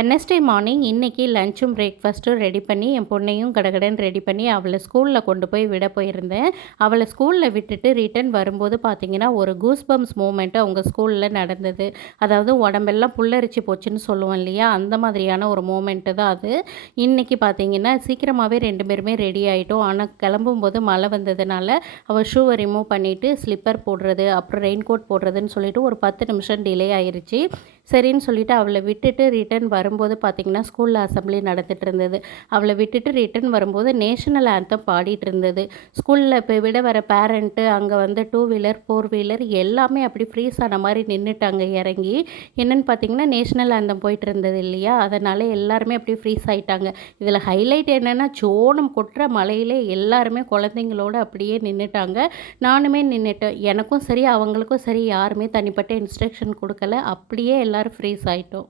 Wednesday morning இன்றைக்கி லஞ்சும் பிரேக்ஃபாஸ்ட்டும் ready பண்ணி என் பொண்ணையும் கடகடன்னு ரெடி பண்ணி அவளை ஸ்கூலில் கொண்டு போய் விட போயிருந்தேன். அவளை ஸ்கூலில் விட்டுட்டு ரிட்டர்ன் வரும்போது பார்த்திங்கன்னா ஒரு கூஸ் பம்ப்ஸ் மூமெண்ட்டு அவங்க ஸ்கூலில் நடந்தது. அதாவது உடம்பெல்லாம் புல்லரிச்சு போச்சுன்னு சொல்லுவோம் இல்லையா, அந்த மாதிரியான ஒரு மூமெண்ட்டு தான் அது. இன்றைக்கி பார்த்திங்கன்னா சீக்கிரமாகவே 2 பேருமே ரெடி ஆகிட்டோம். ஆனால் கிளம்பும்போது மழை வந்ததுனால அவள் ஷூவை ரிமூவ் பண்ணிவிட்டு ஸ்லிப்பர் போடுறது, அப்புறம் ரெயின் கோட் போடுறதுன்னு சொல்லிட்டு ஒரு 10 நிமிஷம் டிலே ஆயிடுச்சு. சரின்னு சொல்லிவிட்டு அவளை விட்டுட்டு ரிட்டர்ன் வரும்போது பார்த்திங்கன்னா ஸ்கூலில் அசம்பிளி நடந்துகிட்டு இருந்தது. அவளை விட்டுட்டு ரிட்டர்ன் வரும்போது நேஷனல் ஆந்தம் பாடிட்டு இருந்தது. ஸ்கூலில் இப்போ விட வர பேரண்ட்டு அங்கே வந்து 2 வீலர் 4 வீலர் எல்லாமே அப்படி ஃப்ரீஸ் ஆன மாதிரி நின்றுட்டாங்க இறங்கி. என்னென்னு பார்த்தீங்கன்னா நேஷனல் ஆந்தம் போயிட்டு இருந்தது இல்லையா, அதனால் எல்லாருமே அப்படியே ஃப்ரீஸ் ஆகிட்டாங்க. இதில் ஹைலைட் என்னென்னா சோனம் கொட்டுற மழையிலே எல்லாருமே குழந்தைங்களோடு அப்படியே நின்றுட்டாங்க. நானுமே நின்றுட்டேன். எனக்கும் சரி அவங்களுக்கும் சரி யாருமே தனிப்பட்ட இன்ஸ்ட்ரக்ஷன் கொடுக்கல. அப்படியே எல்லோரும் ஃப்ரீஸ் ஆகிட்டோம்.